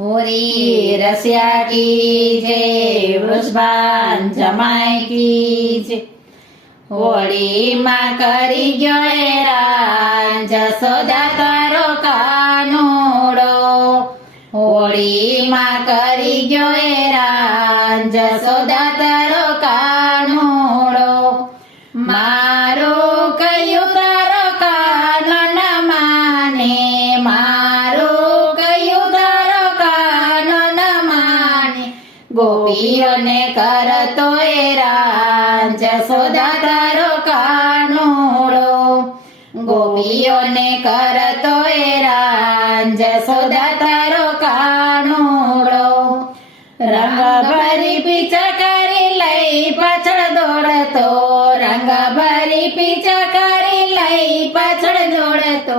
હોરી રસિયા કી જય, વૃષભાન જમાઈ કી જય। હોળીમાં કરી ગયો હેરાન, જશોદા તારો કાનુડો। હોળીમાં કરી ગયો હેરાન, જશોદા તારો કાનુડો। મારું કયું તારો કાનો ન માને, મારું કયું તારો કાનો ન માને। ગોપીઓને કરતો હેરાન, જશોદા તારો કાનુડો। ગોપીઓને કરતો હેરાન, જશોદા તારો કાનુડો। રંગ ભરી પિચકારી લઈ પાછળ દોડતો, રંગ ભરી પિચકારી લઈ પાછળ દોડતો।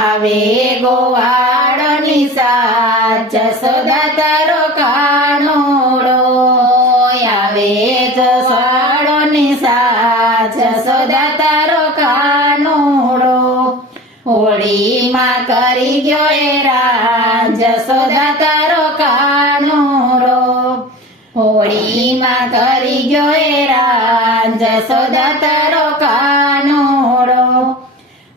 આવે ગોવાળની સાથ, જશોદા તારો કાનુડો। આવે જસવાળોની સાથ, જશોદા તારો કાનુડો। હોળીમાં કરી ગયો હેરાન, જશોદા તારો કાનુડો। હોળીમાં કરી ગયો હેરાન, જશોદા તારો કાનુડો।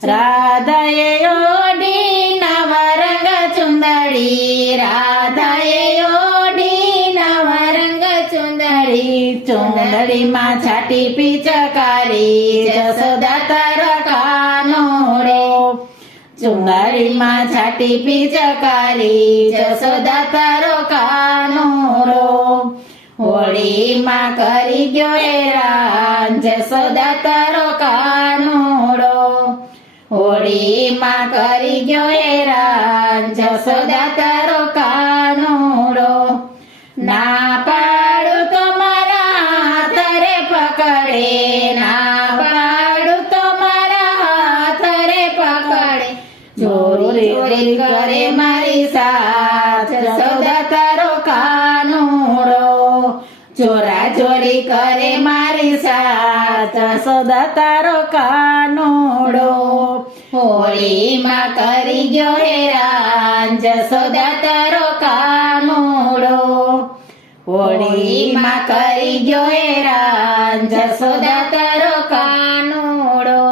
રાધાએ ઓઢી નવા રંગ ચુંદડી, રાધાએ ઓઢી નવા રંગ ચુંદડી। ચુંદડીમાં છાટી પિચકારી, જશોદા તારો કાનુડો। ચુંદડીમાં છાટી પિચકારી, જશોદા તારો કાનુડો। હોળીમાં કરી ગયો હેરાન, જશોદા તારો કાનુડો। હોળીમાં કરી ગયો હેરાન, જશોદા તારો કાનુડો। ના પાડું તો મારા હાથ રે પકડે, ના પાડું તો મારા હાથ રે પકડે। ચોરી ચોરી કરે મારી સાથ, જશોદા તારો કાનુડો। ચોરા ચોરી કરે મારી સાથ, જશોદા તારો કાનુડો। હોળીમાં કરી ગયો હેરાન, જશોદા તારો કાનુડો। હોળીમાં કરી ગયો હેરાન, જશોદા તારો કાનુડો।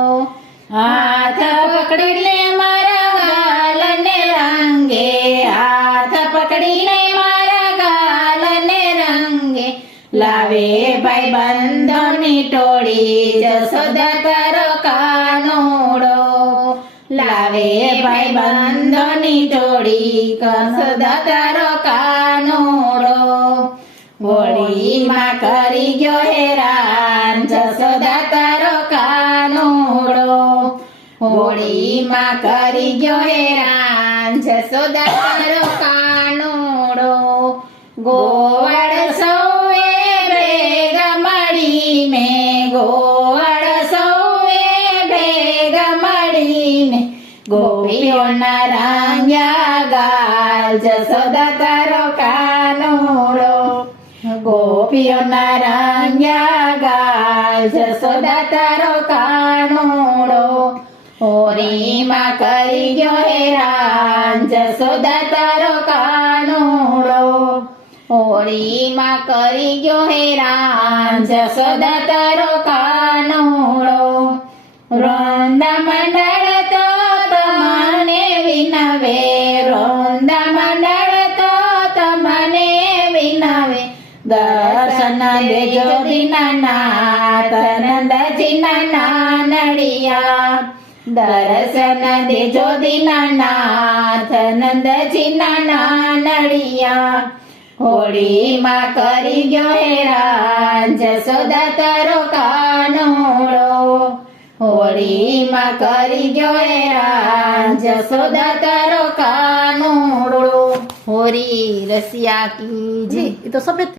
હાથ પકડીને મારા ગાલને રંગે, હાથ પકડીને મારા ગાલને રંગે। લાવે ભાઈ બંધોની ટોળી, જશોદા તારો કાનુડો। લાવે ભાઈ બંધોની ટોળી, જશોદા તારો કાનુડો। હોળીમાં કરી ગયો હેરાન, જશોદા તારો કાનુડો। હોળીમાં કરી ગયો હેરાન, જશોદા તારો કાનુડો। ગોવાળ સૌએ ભેગા મળીને, ગોવાળ સૌએ ભેગા મળીને। ગોપીઓના રાંગ્યા ગાલ, જશોદા તારો કાનુડો। ગોપીઓના રાંગ્યા ગાલ, જશોદા તારો કાનુડો। હોળીમાં કરી ગયો હેરાન, જશોદા તારો કાનુડો। હોળીમાં કરી ગયો હેરાન, જશોદા તારો કાનુડો। રોંદા મંડળ તો તમને વિનવે, રોંદા મંડળ તો તમને વિનવે। દર્શન દેજો દીનાનાથ, નંદજીના નાનડિયા। દર્શન દેજો દીનાનાથ, નંદજીના નાનડિયા। હોળીમાં કરી ગયો હેરાન, જશોદા તારો કાનુડો। હોળીમાં કરી ગયો હેરાન, જશોદા તારો કાનુડો। હોરી રસિયા કી જય। એ તો સફેદ